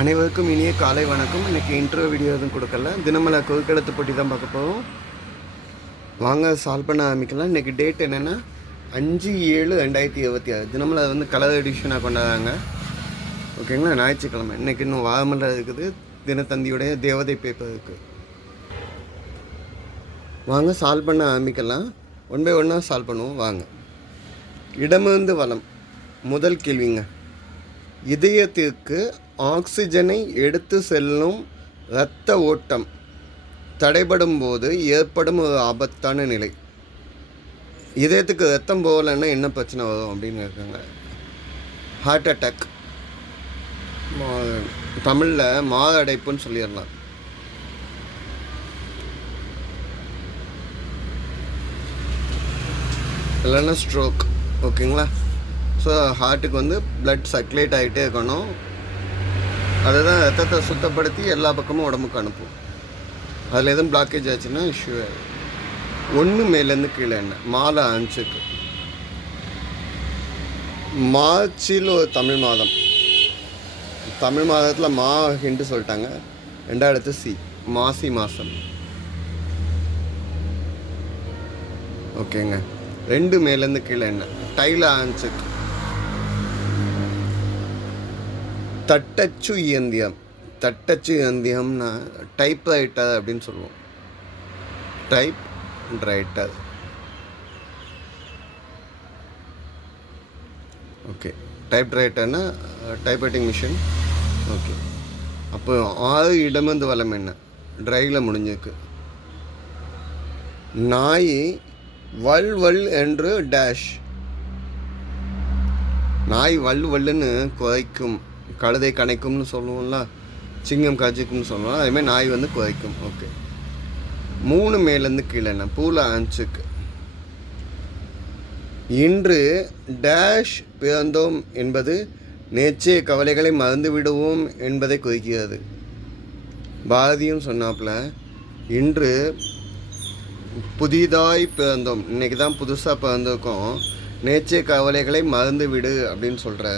அனைவருக்கும் இனிய காலை வணக்கம். இன்றைக்கி இன்ட்ரோ வீடியோ எதுவும் கொடுக்கல. தினமலை குறுக்கெழுத்து போட்டி தான் பார்க்க போகிறோம். வாங்க சால்வ் பண்ண ஆரம்பிக்கலாம். இன்றைக்கி டேட் என்னென்னா 5/7/2026. தினமலை வந்து கலர் எடிஷனாக கொண்டாடுறாங்க. ஓகேங்களா? ஞாயிற்றுக்கிழமை. இன்றைக்கி இன்னும் வாரமல்ல இருக்குது. தினத்தந்தியுடைய தேவதை பேப்பர் இருக்குது. வாங்க சால்வ் பண்ண ஆரம்பிக்கலாம். 1 by 1 சால்வ் பண்ணுவோம். வாங்க. இடமிருந்து வலம். முதல் கேள்விங்க. இதயத்திற்கு ஆக்சிஜனை எடுத்து செல்லும் இரத்த ஓட்டம் தடைபடும் போது ஏற்படும் ஒரு ஆபத்தான நிலை. இதயத்துக்கு ரத்தம் போகலைன்னா என்ன பிரச்சனை வரும் அப்படின்னு இருக்காங்க. ஹார்ட் அட்டாக், தமிழில் மாரடைப்புன்னு சொல்லிடலாம். இல்லைன்னா ஸ்ட்ரோக். ஓகேங்களா? ஸோ ஹார்ட்டுக்கு வந்து பிளட் சர்க்குலேட் ஆகிட்டே இருக்கணும். அதுதான் ரத்தத்தை சுத்தப்படுத்தி எல்லா பக்கமும் உடம்புக்கு அனுப்பும். அதில் எதுவும் பிளாக்கேஜ் ஆச்சுன்னா இஷ்யூ ஆகும். 1 மேலேருந்து கீழே என்ன மாலை அஞ்சுக்கு. மார்ச்சில் ஒரு தமிழ் மாதம். தமிழ் மாதத்தில் மா ஹிண்டு சொல்லிட்டாங்க. 2வது சி மாசி மாதம். ஓகேங்க. 2 மேலேருந்து கீழே என்ன டைல ஆன்சுக்கு. தட்டச்சு இயந்திரம். தட்டச்சு இயந்திரம்னா டைப் ரைட்டர் அப்படின்னு சொல்லுவோம். Typewriter. ஓகே. டைப் ரைட்டர்னா டைப் ரைட்டிங் மிஷின். ஓகே. அப்போ 6 இடமிருந்து வலம் என்ன ட்ரையில் முடிஞ்சிருக்கு. நாய் வல் வல் என்று டேஷ். நாய் வல் வல்லுன்னு குறைக்கும். கழுதை கணைக்கும்னு சொல்லுவோம்ல, சிங்கம் கஜிக்கும்னு சொல்லுவோம். அதேமாதிரி நாய் வந்து குறைக்கும். ஓகே. 3 மேலேருந்து கீழே என்ன பூல ஆன்சுக்கு. இன்று டேஷ் பிறந்தோம் என்பது நேற்றைய கவலைகளை மறந்து விடுவோம் என்பதை குறிக்கிறது. பாரதியும் சொன்னாப்புல, இன்று புதிதாய் பிறந்தோம், இன்றைக்கி தான் புதுசாக பிறந்திருக்கோம், நேற்றைய கவலைகளை மறந்து விடு அப்படின்னு சொல்கிற.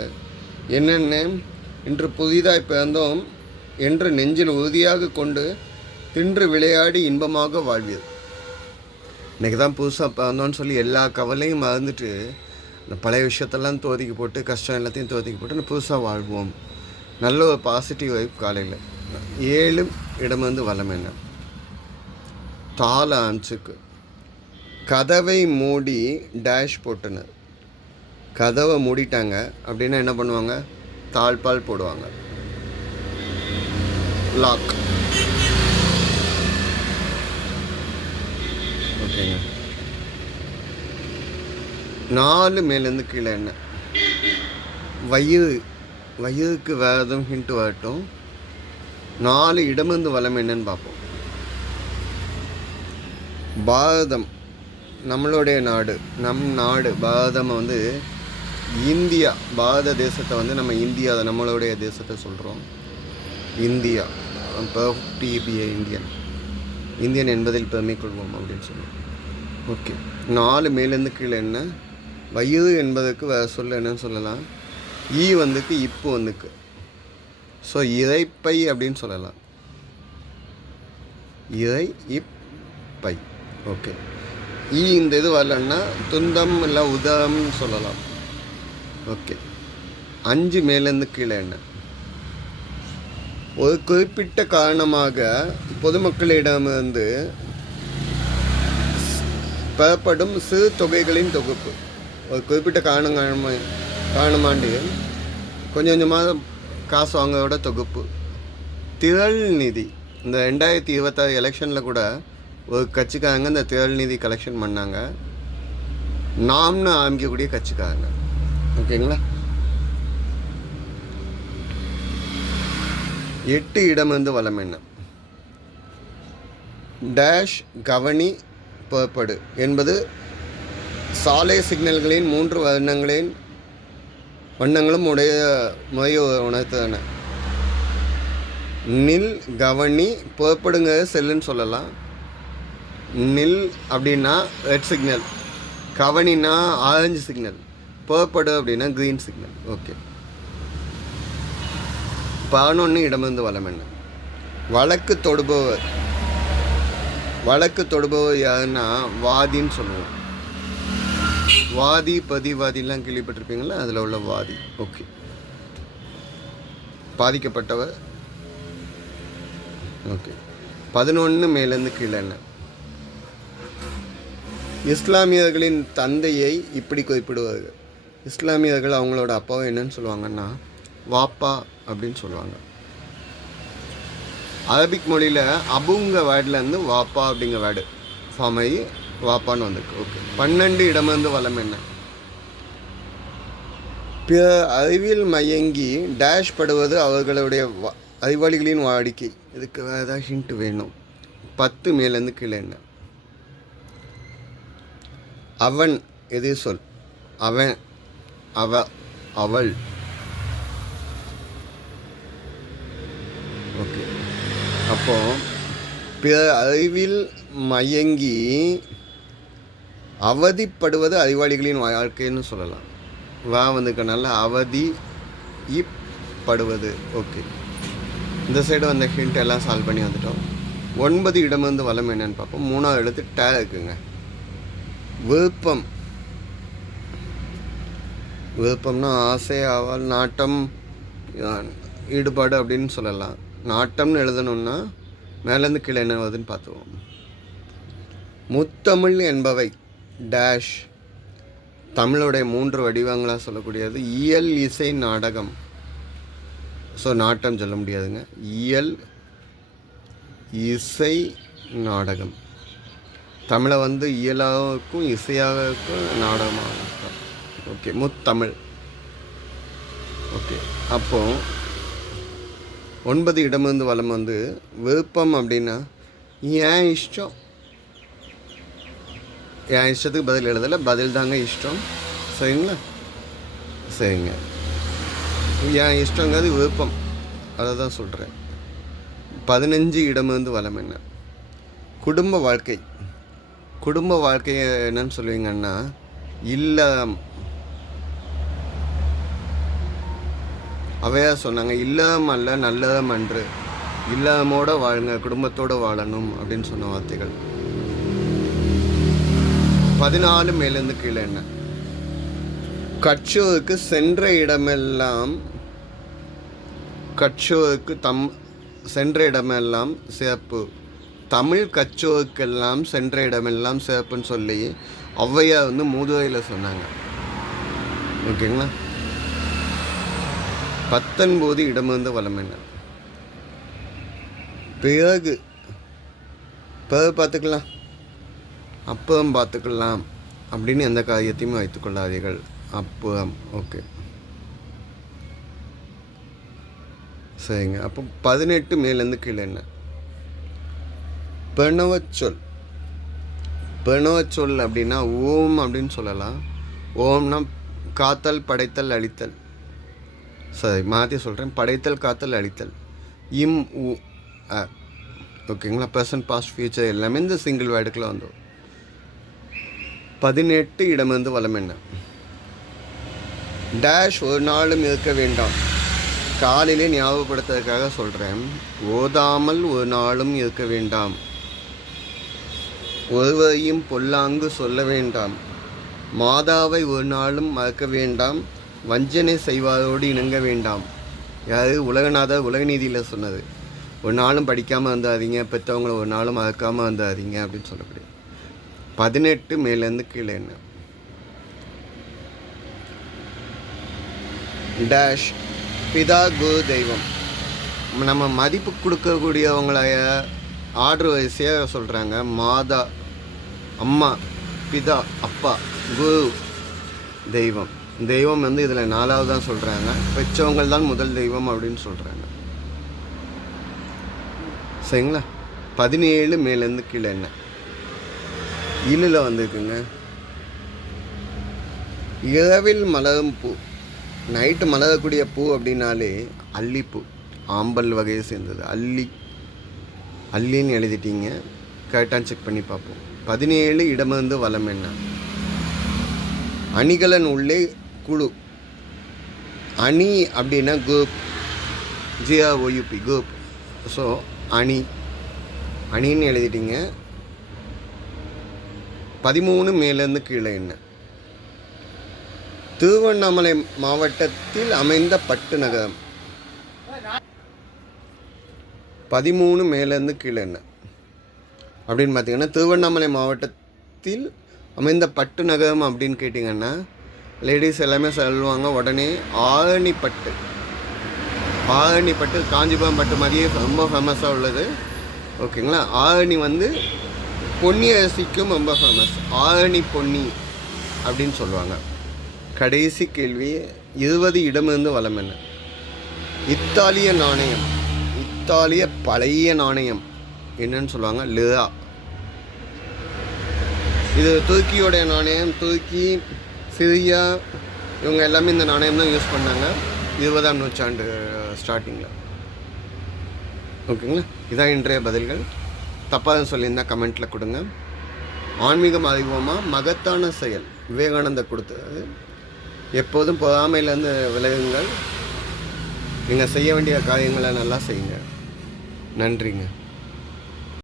என்னென்ன? இன்று புதிதாய் பிறந்தோம் என்று நெஞ்சில் உறுதியாக கொண்டு தின்று விளையாடி இன்பமாக வாழ்வீர். இன்றைக்கி தான் புதுசாக பிறந்தோன்னு சொல்லி எல்லா கவலையும் மறந்துட்டு இந்த பழைய விஷயத்தெல்லாம் தோதிக்கு போட்டு கஷ்டம் எல்லாத்தையும் தோதிக்கு போட்டு இந்த புதுசாக வாழ்வோம். நல்ல ஒரு பாசிட்டிவ் வைப் காலையில். 7 இடமிருந்து வலம் என்ன தாள அஞ்சுக்கு. கதவை மூடி டேஷ் போட்டுனர். கதவை மூடிட்டாங்க அப்படின்னா என்ன பண்ணுவாங்க? தாழ்பால் போடுவாங்க. லாக். ஓகேங்க. 4 மேலேருந்து கீழே என்ன வயிறு. வயிறுக்கு வேறு எதுவும் ஹிண்ட் வரட்டும். 4 இடமிருந்து வலம் என்னன்னு பார்ப்போம். பாரதம் நம்மளுடைய நாடு. நம் நாடு பாரதம் வந்து இந்தியா. பாரத தேசத்தை வந்து நம்ம இந்தியா, நம்மளுடைய தேசத்தை சொல்கிறோம். இந்தியா. DBA Indian. இந்தியன் என்பதில் பெருமை கொள்வோம் அப்படின்னு சொல்லுவோம். ஓகே. 4 மேலேருந்து கீழே என்ன வயிறு என்பதற்கு வேறு சொல்ல என்னன்னு சொல்லலாம். வந்துக்கு இப்பு வந்துக்கு. ஸோ இறைப்பை அப்படின்னு சொல்லலாம். இறை இப்பை. ஓகே. இந்த இது வரலன்னா துந்தம் இல்லை உதரம்னு சொல்லலாம். ஓகே. 5 மேலேருந்து கீழே என்ன ஒரு குறிப்பிட்ட காரணமாக பொதுமக்களிடமிருந்து பெறப்படும் சிறு தொகைகளின் தொகுப்பு. ஒரு குறிப்பிட்ட காரணமாண்டு கொஞ்சம் கொஞ்சமாக காசு வாங்குறதோட தொகுப்பு. திரள் நிதி. இந்த 2026 எலெக்ஷனில் கூட ஒரு கட்சிக்காரங்க இந்த திரள் நிதி கலெக்ஷன் பண்ணாங்க. நாம்னு ஆரம்பிக்கக்கூடிய கட்சிக்காரங்க. ஓகேங்களா? 8 இடமிருந்து வலம் என்ன டேஷ் கவனி புறப்படு என்பது சாலை சிக்னல்களின் 3 வண்ணங்களும் உடைய முறையை உணர்த்தன. நில் கவனி புறப்படுங்க செல்லுன்னு சொல்லலாம். நில் அப்படின்னா ரெட் சிக்னல், கவனினா ஆரஞ்சு சிக்னல், புறப்படு அப்படின்னா க்ரீன் சிக்னல். ஓகே. 11 இடமிருந்து வலம் என்ன? வழக்கு தொடுபவர் யாருன்னா வாதின்னு சொல்லுவோம். வாதி பதிவாதிலாம் கேள்விப்பட்டிருப்பீங்களா? அதில் உள்ள வாதி. ஓகே. பாதிக்கப்பட்டவர். ஓகே. 11 மேலேருந்து கீழே என்ன? இஸ்லாமியர்களின் தந்தையை இப்படி குறிப்பிடுவார்கள். இஸ்லாமியர்கள் அவங்களோட அப்பாவை என்னன்னு சொல்லுவாங்கன்னா வாப்பா அப்படின்னு சொல்லுவாங்க. அரபிக் மொழியில் அபுங்க வேர்ட்லேருந்து வாப்பா அப்படிங்கிற வேர்டு ஃபார்ம் ஆகி வாப்பான்னு வந்திருக்கு. ஓகே. 12 இடமிருந்து வலம் என்ன? பிற அறிவியல் மயங்கி டேஷ் படுவது அவர்களுடைய அறிவாளிகளின் வாடிக்கை. இதுக்கு வேறு ஏதாவது ஹிண்ட் வேணும். 10 மேலேருந்து கீழே என்ன? அவன் எது சொல்? அவன், அவ, அவள். ஓகே. அப்போ பிற அறிவில் மயங்கி அவதிப்படுவது அறிவாளிகளின் வாழ்க்கைன்னு சொல்லலாம். வந்துக்கனால அவதிப்படுவது. ஓகே. இந்த சைடு வந்த ஹிண்ட் எல்லாம் சால்வ் பண்ணி வந்துட்டோம். 9 இடமிருந்து வலம் என்னன்னு பார்ப்போம். 3ஆவது எழுத்து டே இருக்குங்க. விருப்பம். விருப்பம்னா ஆசை, ஆவல், நாட்டம், ஈடுபாடு அப்படின்னு சொல்லலாம். நாட்டம்னு எழுதணும்னா மேலேருந்து கீழே என்ன வருதுன்னு பார்த்துவோம். முத்தமிழ் என்பவை டேஷ் தமிழுடைய 3 வடிவங்களாக சொல்லக்கூடியது. இயல், இசை, நாடகம். ஸோ நாட்டம் சொல்ல முடியாதுங்க. இயல், இசை, நாடகம். தமிழை இயலாகவும் இருக்கும், இசையாக இருக்கும், நாடகமாக இருக்கும். ஓகே. முத்தமிழ். ஓகே. அப்போ 9 இடமிருந்து வலம் விருப்பம் அப்படின்னா ஏன் இஷ்டம். என் இஷ்டத்துக்கு பதில் எழுதலை, பதில் தாங்க இஷ்டம். சரிங்களா? சரிங்க. என் இஷ்டங்கிறது விருப்பம், அதை தான் சொல்கிறேன். 15 இடமிருந்து வலம் என்ன? குடும்ப வாழ்க்கை. குடும்ப வாழ்க்கையை என்னன்னு சொல்லுவீங்கன்னா இல்லம். அவையா சொன்னாங்க இல்லம் அல்ல நல்லதம் அன்று, இல்லமோட வாழுங்க, குடும்பத்தோடு வாழணும் அப்படின்னு சொன்ன வார்த்தைகள். 14 மேலேருந்து கீழே என்ன? கற்றோருக்கு சென்ற இடமெல்லாம், கற்றோருக்கு சென்ற இடமெல்லாம் சிறப்பு. தமிழ் கற்றோருக்கெல்லாம் சென்ற இடமெல்லாம் சிறப்புன்னு சொல்லி ஔவையார் மூதுரையில் சொன்னாங்க. ஓகேங்களா? 19 இடமிருந்து வலம் என்ன? பிறகு பார்த்துக்கலாம், அப்புறம் பார்த்துக்கலாம் அப்படின்னு எந்த காரியத்தையுமே வைத்துக்கொள்ளாதீர்கள். அப்புறம். ஓகே. சரிங்க. அப்போ 18 மேலேருந்து கீழே என்ன? பிரணவச்சொல். பிரணவச்சொல் அப்படின்னா ஓம் அப்படின்னு சொல்லலாம். ஓம்னா காத்தல், படைத்தல், அழித்தல். சரி, மாற்றி சொல்கிறேன். படைத்தல், காத்தல், அழித்தல். இம், உ, அ. ஓகேங்களா? ப்ரெசன்ட், பாஸ்ட், ஃபியூச்சர் எல்லாமே இந்த சிங்கிள் வேர்டுக்குள்ள வந்துடும். 18 இடமிருந்து வலம் என்ன? டேஷ் ஒரு நாளும் இருக்க வேண்டாம். காலையிலே ஞாபகப்படுத்துறதுக்காக சொல்கிறேன். ஓதாமல் ஒரு நாளும் இருக்க வேண்டாம். ஒருவரையும் பொல்லாங்கு சொல்ல வேண்டாம். மாதாவை ஒரு நாளும் மறக்க வேண்டாம். வஞ்சனை செய்வாரோடு இணங்க வேண்டாம். யாரு? உலகநாதர் உலகநீதியில் சொன்னது. ஒரு நாளும் படிக்காமல் வந்தாதீங்க, பெற்றவங்களை ஒரு நாளும் மறக்காமல் வந்தாதீங்க அப்படின்னு சொல்லக்கூடிய. 18 மேலேருந்து கீழே என்ன? டேஷ் பிதா, குரு, தெய்வம். நம்ம மதிப்பு கொடுக்கக்கூடியவங்களைய ஆர்டர் வரிசையாக சொல்கிறாங்க. மாதா, அம்மா, பிதா, அப்பா, குரு, தெய்வம். தெய்வம் இதில் 4வது தான் சொல்கிறாங்க. பெற்றவங்கள் தான் முதல் தெய்வம் அப்படின்னு சொல்கிறாங்க. சரிங்களா? 17 மேலேருந்து கீழே என்ன? இழில் வந்துருக்குங்க. இரவில் மலரும் பூ. நைட்டு மலரக்கூடிய பூ அப்படின்னாலே அல்லிப்பூ, ஆம்பல் வகையை சேர்ந்தது. அல்லின்னு எழுதிட்டீங்க. கரெக்டாக செக் பண்ணி பார்ப்போம். 17 இடமிருந்து வலம் என்ன? அணிகலன் உள்ளே குழு. அணி அப்படின்னா குரூப். GROUP கோப். ஸோ அணி அணின்னு எழுதிட்டீங்க. 13 மேலேருந்து கீழே என்ன? திருவண்ணாமலை மாவட்டத்தில் அமைந்த பட்டு நகரம். 13 மேலேருந்து கீழே என்ன அப்படின்னு பார்த்தீங்கன்னா, திருவண்ணாமலை மாவட்டத்தில் அமைந்த பட்டு நகரம் அப்படின்னு கேட்டிங்கன்னா லேடிஸ் எல்லாமே சொல்லுவாங்க உடனே ஆரணிப்பட்டு. ஆரணிப்பட்டு காஞ்சிபுரம் பட்டு மாதிரியே ரொம்ப ஃபேமஸாக உள்ளது. ஓகேங்களா? ஆரணி வந்து பொன்னி அரிசிக்கும் ரொம்ப ஃபேமஸ். ஆரணி பொன்னி அப்படின்னு சொல்லுவாங்க. கடைசி கேள்வி, 20 இடமிருந்து வலம் என்ன? இத்தாலிய நாணயம். இத்தாலிய பழைய நாணயம் என்னன்னு சொல்லுவாங்க? லிரா. இது துருக்கியோடைய நாணயம். துருக்கி, சிரியா இவங்க எல்லாமே இந்த நாணயம் தான் யூஸ் பண்ணாங்க 20ஆம் நூற்றாண்டு ஸ்டார்டிங்கில். ஓகேங்களா? இதான் இன்றைய பதில்கள். தப்பாக சொல்லியிருந்தால் கமெண்ட்டில் கொடுங்க. ஆன்மீகம் அறிவோமா? மகத்தான செயல் விவேகானந்தர் கொடுத்தது. எப்போதும் பொறாமையிலேருந்து விலகுங்கள். நீங்கள் செய்ய வேண்டிய காரியங்களை நல்லா செய்யுங்க. நன்றிங்க.